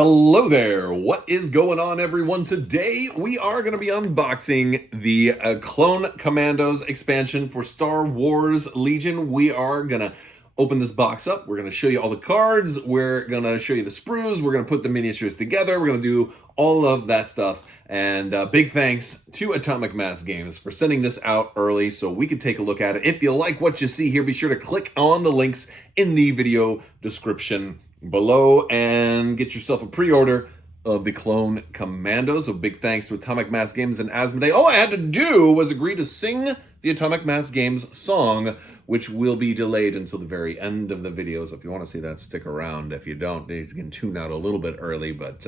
Hello there. What is going on, everyone? Today we are going to be unboxing the Clone Commandos expansion for Star Wars Legion. We are going to open this box up. We're going to show you all the cards. We're going to show you the sprues. We're going to put the miniatures together. We're going to do all of that stuff. And big thanks to Atomic Mass Games for sending this out early so we could take a look at it. If you like what you see here, be sure to click on the links in the video description below and get yourself a pre-order of the Clone Commandos. So big thanks to Atomic Mass Games and Asmodee. All I had to do was agree to sing the Atomic Mass Games song, which will be delayed until the very end of the video. So if you want to see that, stick around. If you don't, you can tune out a little bit early. But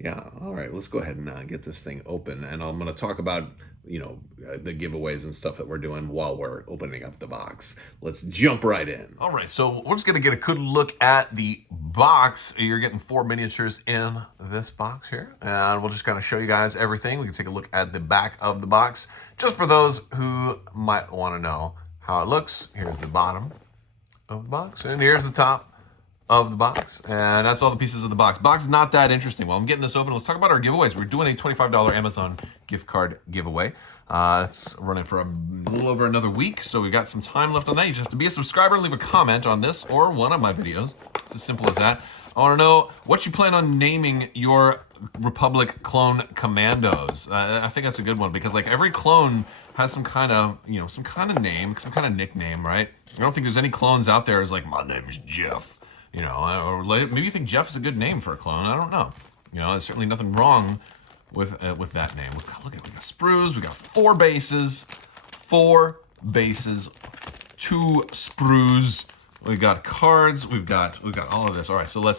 yeah, all right, let's go ahead and get this thing open. And I'm going to talk about the giveaways and stuff that we're doing while we're opening up the box. Let's jump right in. All right, so we're just gonna get a good look at the box. You're getting 4 miniatures in this box here, and we'll just kind of show you guys everything. We can take a look at the back of the box, just for those who might want to know how it looks. Here's the bottom of the box, and here's the top of the box, and that's all the pieces of the box. Box is not that interesting. While I'm getting this open, let's talk about our giveaways. We're doing a $25 Amazon gift card giveaway. It's running for a little over another week, so we've got some time left on that. You just have to be a subscriber and leave a comment on this or one of my videos. It's as simple as that. I want to know what you plan on naming your Republic Clone Commandos. I think that's a good one because like every clone has some kind of name, some kind of nickname, right? I don't think there's any clones out there who's like, my name is Jeff. Or maybe you think Jeff is a good name for a clone. I don't know. There's certainly nothing wrong with that name. Look at we got sprues. We got 4 bases, 2 sprues. We got cards. We've got all of this. All right, so I'm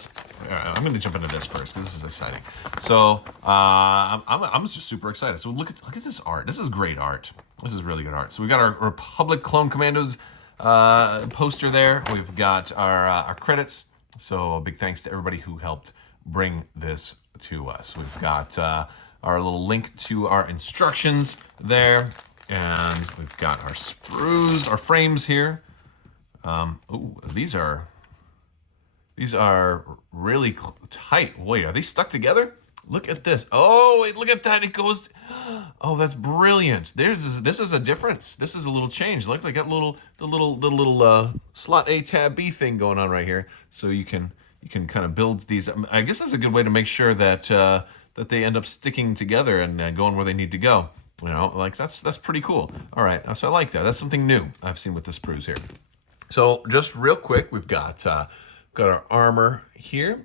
going to jump into this first because this is exciting. So I'm just super excited. So look at this art. This is great art. This is really good art. So we got our Republic Clone Commandos poster there. We've got our credits. So a big thanks to everybody who helped bring this to us. We've got our little link to our instructions there, and we've got our sprues, our frames here. These are really tight. Wait, are they stuck together? Look at this. Oh, wait, look at that. It goes. Oh, that's brilliant. This is a difference. This is a little change. Look, they got the little slot A tab B thing going on right here. So you can kind of build these. I guess that's a good way to make sure that that they end up sticking together and going where they need to go. That's pretty cool. All right, so I like that. That's something new I've seen with the sprues here. So just real quick, we've got our armor here.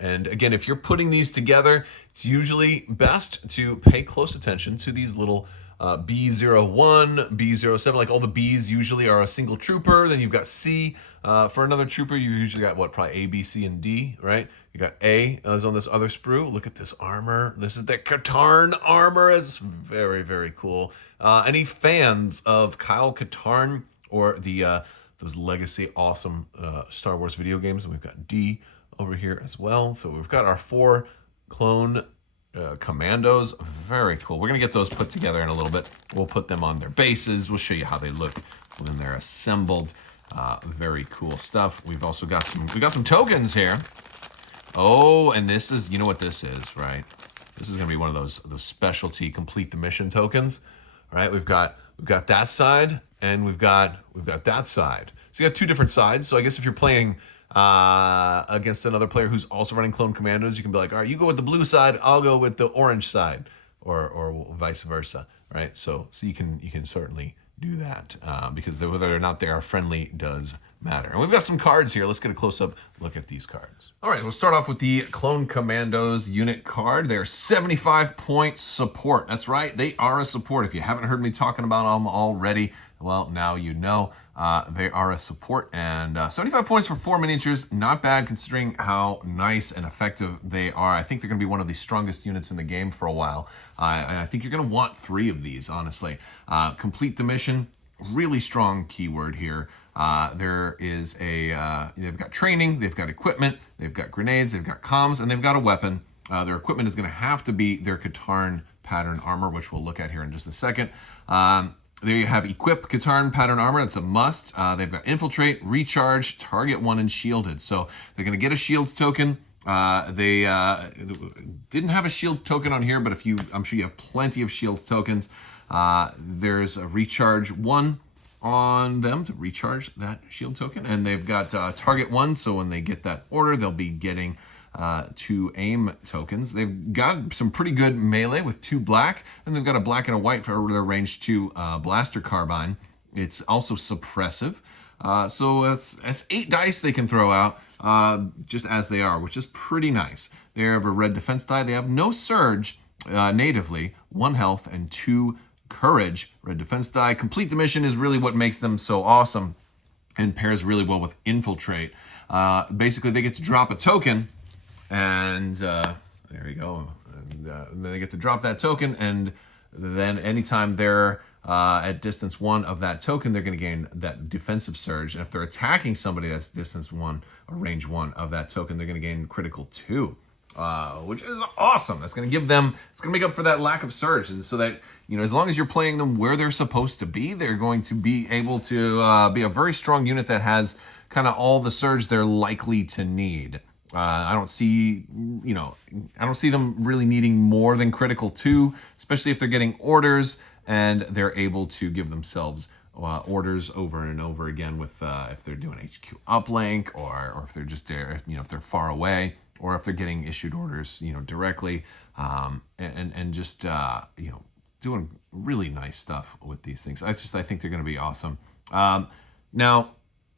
And again, if you're putting these together, it's usually best to pay close attention to these little B01, B07. Like all the Bs usually are a single trooper. Then you've got C. For another trooper, you usually got probably A, B, C, and D, right? You got A is on this other sprue. Look at this armor. This is the Katarn armor. It's very, very cool. Any fans of Kyle Katarn or the those legacy awesome Star Wars video games? And we've got D over here as well. So we've got our 4 clone Commandos. Very cool. We're gonna get those put together in a little bit. We'll put them on their bases. We'll show you how they look when they're assembled. Very cool stuff. We've also got some tokens here. Oh, and this is, you know what this is, right? This is gonna be one of those specialty complete the mission tokens. All right, we've got that side and we've got that side. So you got 2 different sides. So I guess if you're playing against another player who's also running Clone Commandos, you can be like, all right, you go with the blue side, I'll go with the orange side, or vice versa, right? So you can certainly do that because whether or not they are friendly does matter. And we've got some cards here. Let's get a close-up look at these cards. All right, we'll start off with the Clone Commandos unit card. They're 75-point support. That's right, they are a support. If you haven't heard me talking about them already, well, now you know. They are a support, and 75 points for 4 miniatures, not bad considering how nice and effective they are. I think they're going to be one of the strongest units in the game for a while. And I think you're going to want 3 of these, honestly. Complete the mission, really strong keyword here. There is they've got training, they've got equipment, they've got grenades, they've got comms, and they've got a weapon. Their equipment is going to have to be their Katarn pattern armor, which we'll look at here in just a second. There you have Equip Katarn Pattern Armor. That's a must. They've got Infiltrate, Recharge, Target 1, and Shielded. So they're going to get a shield token. They didn't have a shield token on here, but I'm sure you have plenty of shield tokens. There's a recharge 1 on them to recharge that shield token, and they've got target 1, so when they get that order, they'll be getting 2 aim tokens. They've got some pretty good melee with 2 black, and they've got a black and a white for their range 2 blaster carbine. It's also suppressive. So that's 8 dice they can throw out just as they are, which is pretty nice. They have a red defense die. They have no surge natively, 1 health and 2 courage. Red defense die. Complete the mission is really what makes them so awesome and pairs really well with infiltrate. Basically, they get to drop a token, and there you go. And then they get to drop that token, and then anytime they're at distance 1 of that token, they're going to gain that defensive surge. And if they're attacking somebody that's distance 1 or range 1 of that token, they're going to gain critical 2, which is awesome. That's going to give them, it's going to make up for that lack of surge. And so that, as long as you're playing them where they're supposed to be, they're going to be able to be a very strong unit that has kind of all the surge they're likely to need. I don't see them really needing more than critical 2, especially if they're getting orders and they're able to give themselves orders over and over again with if they're doing HQ uplink or if they're just there, if they're far away, or if they're getting issued orders, directly, and just doing really nice stuff with these things. I think they're going to be awesome. Now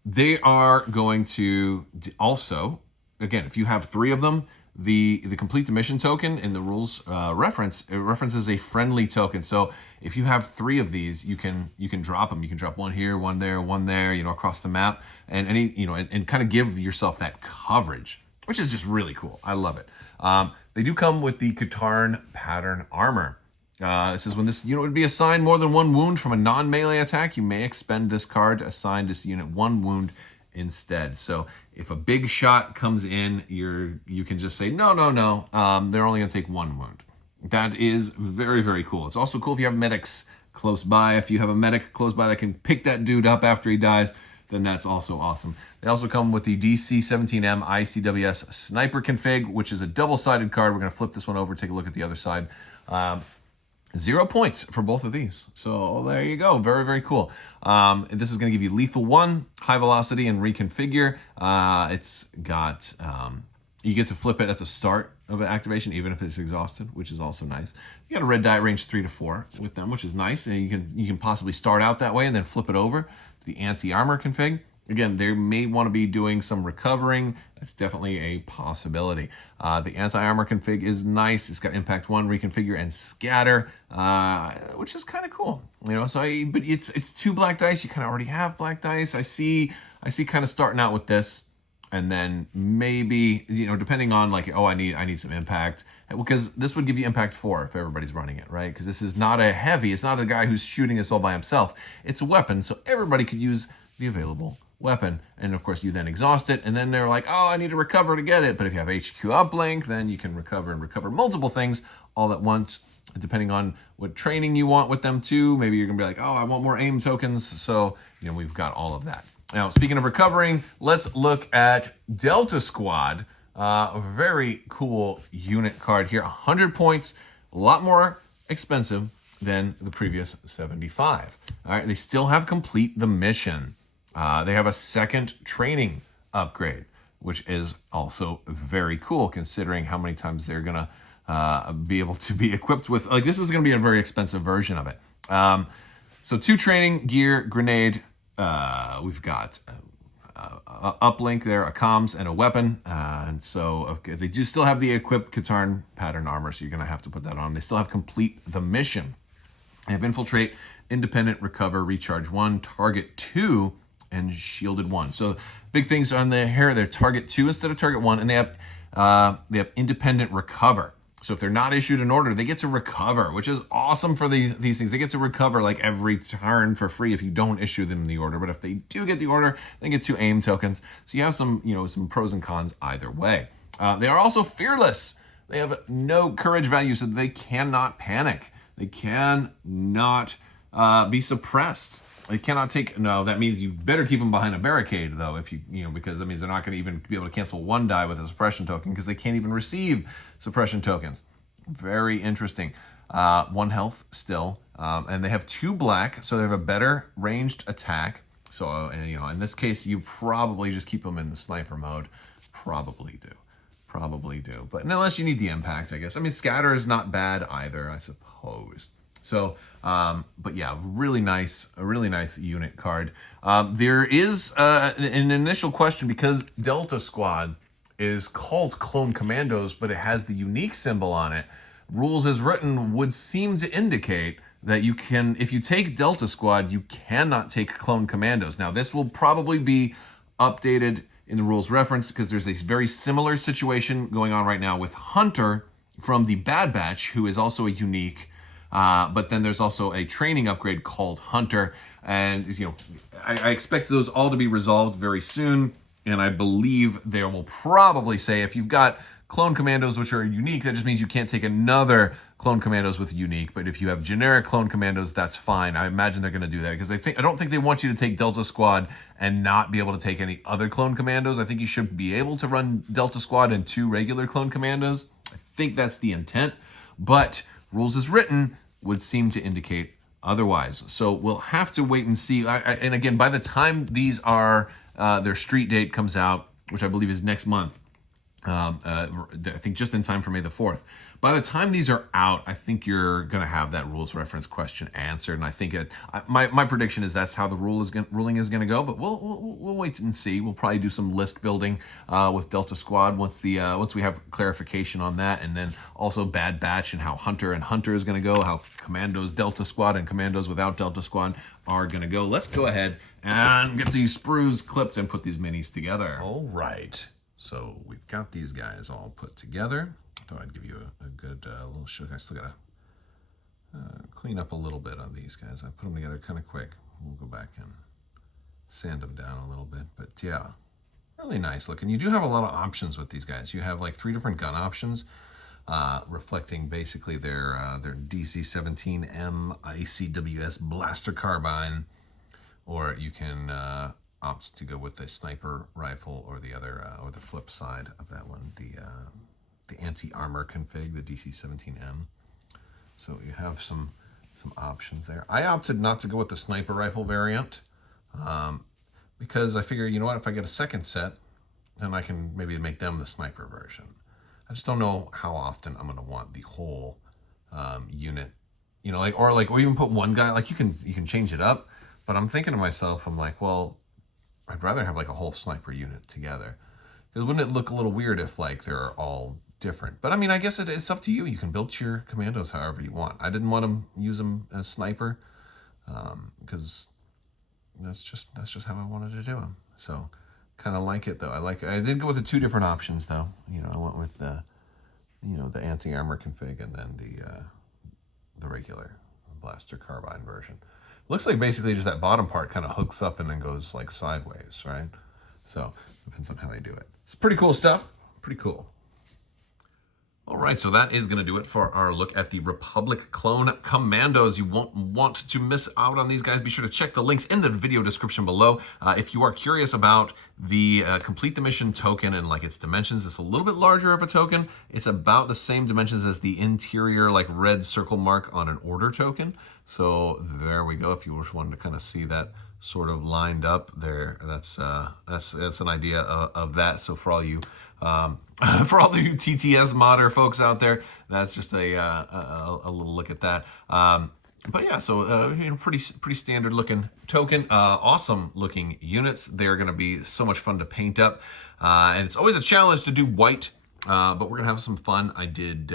they are going to also, again, if you have 3 of them, the complete the mission token in the rules references a friendly token. So if you have 3 of these, you can drop them. You can drop 1 here, 1 there, 1 there, across the map, and and kind of give yourself that coverage, which is just really cool. I love it. They do come with the Katarn pattern armor. It says when this unit would be assigned more than 1 wound from a non-melee attack, you may expend this card to assign this unit 1 wound instead. So if a big shot comes in, you can just say no. They're only going to take 1 wound. That is very, very cool. It's also cool if you have medics close by. If you have a medic close by that can pick that dude up after he dies, then that's also awesome. They also come with the DC-17M ICWS sniper config, which is a double-sided card. We're going to flip this one over, take a look at the other side. 0 points for both of these. So there you go. Very, very cool. This is going to give you lethal 1, high velocity, and reconfigure. It's got, you get to flip it at the start of an activation, even if it's exhausted, which is also nice. You got a red die range 3 to 4 with them, which is nice. And you can possibly start out that way and then flip it over to the anti-armor config. Again, they may want to be doing some recovering. That's definitely a possibility. The anti-armor config is nice. It's got impact 1, reconfigure, and scatter, which is kind of cool. So but it's 2 black dice. You kind of already have black dice. I see kind of starting out with this, and then maybe depending on I need some impact, because this would give you impact 4 if everybody's running it, right? Because this is not a heavy. It's not a guy who's shooting this all by himself. It's a weapon, so everybody could use the available weapon, and of course you then exhaust it, and then they're like, oh, I need to recover to get it. But if you have HQ uplink, then you can recover multiple things all at once, depending on what training you want with them too. Maybe you're gonna be like, oh, I want more aim tokens. So we've got all of that. Now, speaking of recovering, let's look at Delta Squad. A very cool unit card here. 100 points, a lot more expensive than the previous 75. All right, they still have complete the mission. They have a second training upgrade, which is also very cool considering how many times they're going to be able to be equipped with. This is going to be a very expensive version of it. So 2 training gear, grenade. We've got uplink there, a comms, and a weapon. And so they do still have the equipped Katarn pattern armor, so you're going to have to put that on. They still have complete the mission. They have infiltrate, independent, recover, recharge 1, target 2, and shielded 1. So big things on the here. They're target 2 instead of target 1, and they have independent recover. So if they're not issued an order, they get to recover, which is awesome for these things. They get to recover every turn for free if you don't issue them the order. But if they do get the order, they get 2 aim tokens. So you have some pros and cons either way. They are also fearless. They have no courage value, so they cannot panic. They cannot be suppressed. They cannot take. No, that means you better keep them behind a barricade, though. If because that means they're not going to even be able to cancel one die with a suppression token because they can't even receive suppression tokens. Very interesting. 1 health still, and they have 2 black, so they have a better ranged attack. So in this case, you probably just keep them in the sniper mode. Probably do. But unless you need the impact, I guess. I mean, scatter is not bad either, I suppose. So, but yeah, a really nice unit card. There is an initial question because Delta Squad is called Clone Commandos, but it has the unique symbol on it. Rules as written would seem to indicate that you can, if you take Delta Squad, you cannot take Clone Commandos. Now, this will probably be updated in the rules reference because there's a very similar situation going on right now with Hunter from the Bad Batch, who is also a unique. But then there's also a training upgrade called Hunter, and I expect those all to be resolved very soon. And I believe they will probably say if you've got Clone Commandos which are unique, that just means you can't take another Clone Commandos with unique. But if you have generic Clone Commandos, that's fine. I imagine they're going to do that because I don't think they want you to take Delta Squad and not be able to take any other Clone Commandos. I think you should be able to run Delta Squad and 2 regular Clone Commandos. I think that's the intent, but rules as written would seem to indicate otherwise. So we'll have to wait and see. And again, by the time these are their street date comes out, which I believe is next month, I think just in time for May the 4th. By the time these are out, I think you're going to have that rules reference question answered. And I think my prediction is that's how the ruling is going to go. But we'll wait and see. We'll probably do some list building with Delta Squad once we have clarification on that, and then also Bad Batch and how Hunter is going to go, how Commandos Delta Squad and Commandos without Delta Squad are going to go. Let's go ahead and get these sprues clipped and put these minis together. All right. So we've got these guys all put together. I thought I'd give you a good little show. I still got to clean up a little bit on these guys. I put them together kind of quick. We'll go back and sand them down a little bit. But yeah, really nice looking. You do have a lot of options with these guys. You have like 3 different gun options, reflecting basically their DC-17M ICWS blaster carbine, or you can opt to go with the sniper rifle, or the other, or the flip side of that one, the anti-armor config, the DC-17M. So you have some options there. I opted not to go with the sniper rifle variant because I figure, you know what, if I get a second set, then I can maybe make them the sniper version. I just don't know how often I'm going to want the whole unit, or even put one guy. Like you can change it up, but I'm thinking to myself, I'm like, well, I'd rather have like a whole sniper unit together. Because wouldn't it look a little weird if like they're all different? But I mean, I guess it's up to you. You can build your commandos however you want. I didn't want to use them as sniper because that's just how I wanted to do them. So kind of like it though. I did go with the 2 different options though. I went with the anti-armor config and then the regular blaster carbine version. Looks like basically just that bottom part kind of hooks up and then goes like sideways, right? So depends on how they do it. It's pretty cool stuff. Pretty cool. All right, so that is going to do it for our look at the Republic Clone Commandos. You won't want to miss out on these guys. Be sure to check the links in the video description below. If you are curious about the Complete the Mission token and like its dimensions, it's a little bit larger of a token. It's about the same dimensions as the interior like red circle mark on an order token. So there we go. If you just wanted to kind of see that sort of lined up there, that's an idea of that. So for all you TTS modder folks out there, that's just a little look at that. But yeah, so pretty standard looking token, awesome looking units. They're going to be so much fun to paint up, and it's always a challenge to do white, but we're gonna have some fun. I did.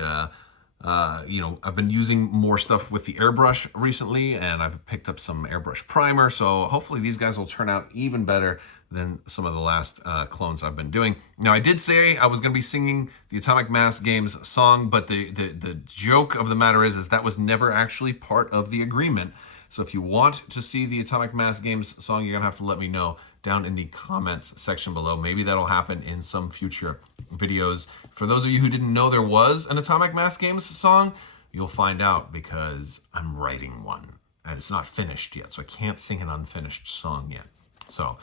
I've been using more stuff with the airbrush recently, and I've picked up some airbrush primer, so hopefully these guys will turn out even better than some of the last clones I've been doing. Now, I did say I was going to be singing the Atomic Mass Games song, but the joke of the matter is that was never actually part of the agreement. So if you want to see the Atomic Mass Games song, you're going to have to let me know down in the comments section below. Maybe that'll happen in some future videos. For those of you who didn't know there was an Atomic Mass Games song, you'll find out because I'm writing one and it's not finished yet, so I can't sing an unfinished song yet. So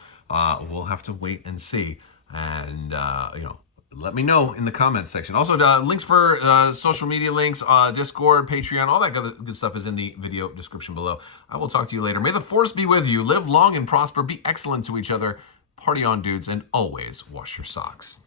we'll have to wait and see, and let me know in the comments section. Also, links for social media links, Discord, Patreon, all that good stuff is in the video description below. I will talk to you later. May the force be with you. Live long and prosper. Be excellent to each other. Party on, dudes, and always wash your socks.